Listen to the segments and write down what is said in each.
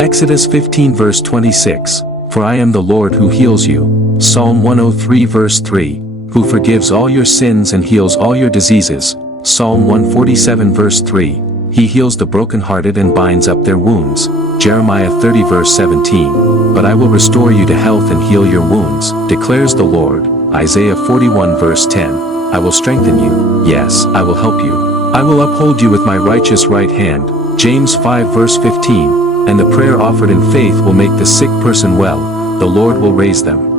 Exodus 15 verse 26, For I am the Lord who heals you. Psalm 103 verse 3, Who forgives all your sins and heals all your diseases. Psalm 147 verse 3, He heals the brokenhearted and binds up their wounds. Jeremiah 30 verse 17, But I will restore you to health and heal your wounds, declares the Lord. Isaiah 41 verse 10, I will strengthen you, yes, I will help you. I will uphold you with my righteous right hand. James 5 verse 15, And the prayer offered in faith will make the sick person well, the Lord will raise them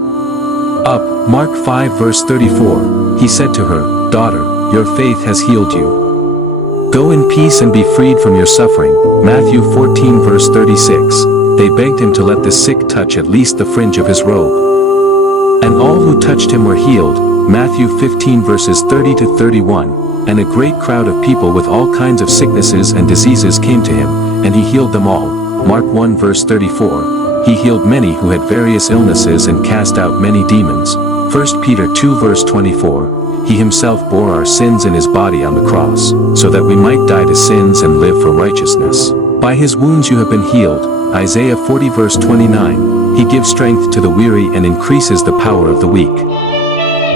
up. Mark 5 verse 34, He said to her, Daughter, your faith has healed you. Go in peace and be freed from your suffering. Matthew 14 verse 36, They begged him to let the sick touch at least the fringe of his robe. And all who touched him were healed. Matthew 15 verses 30 to 31, And a great crowd of people with all kinds of sicknesses and diseases came to him, and he healed them all. Mark 1 verse 34, He healed many who had various illnesses and cast out many demons. 1 Peter 2 verse 24, He himself bore our sins in his body on the cross, so that we might die to sins and live for righteousness. By his wounds you have been healed. Isaiah 40 verse 29, He gives strength to the weary and increases the power of the weak.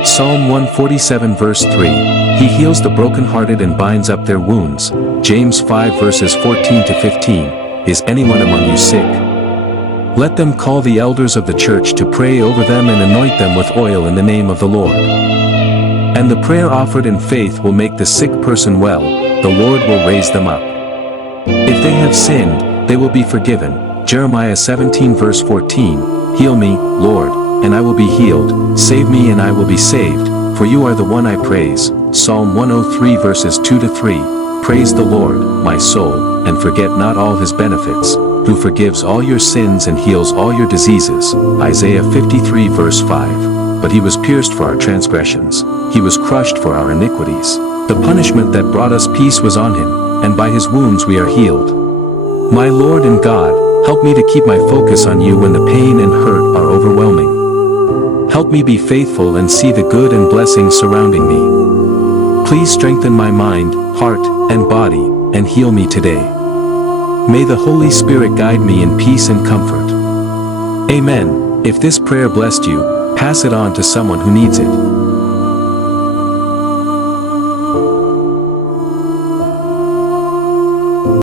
Psalm 147 verse 3, He heals the brokenhearted and binds up their wounds. James 5 verses 14 to 15, Is anyone among you sick? Let them call the elders of the church to pray over them and anoint them with oil in the name of the Lord. And the prayer offered in faith will make the sick person well, the Lord will raise them up. If they have sinned, they will be forgiven. Jeremiah 17 verse 14, Heal me, Lord, and I will be healed, save me and I will be saved, for you are the one I praise. Psalm 103 verses 2 to 3, Praise the Lord, my soul, and forget not all his benefits, who forgives all your sins and heals all your diseases. Isaiah 53 verse 5, But he was pierced for our transgressions, he was crushed for our iniquities. The punishment that brought us peace was on him, and by his wounds we are healed. My Lord and God, help me to keep my focus on you when the pain and hurt are overwhelming. Help me be faithful and see the good and blessings surrounding me. Please strengthen my mind, heart, and body, and heal me today. May the Holy Spirit guide me in peace and comfort. Amen. If this prayer blessed you, pass it on to someone who needs it.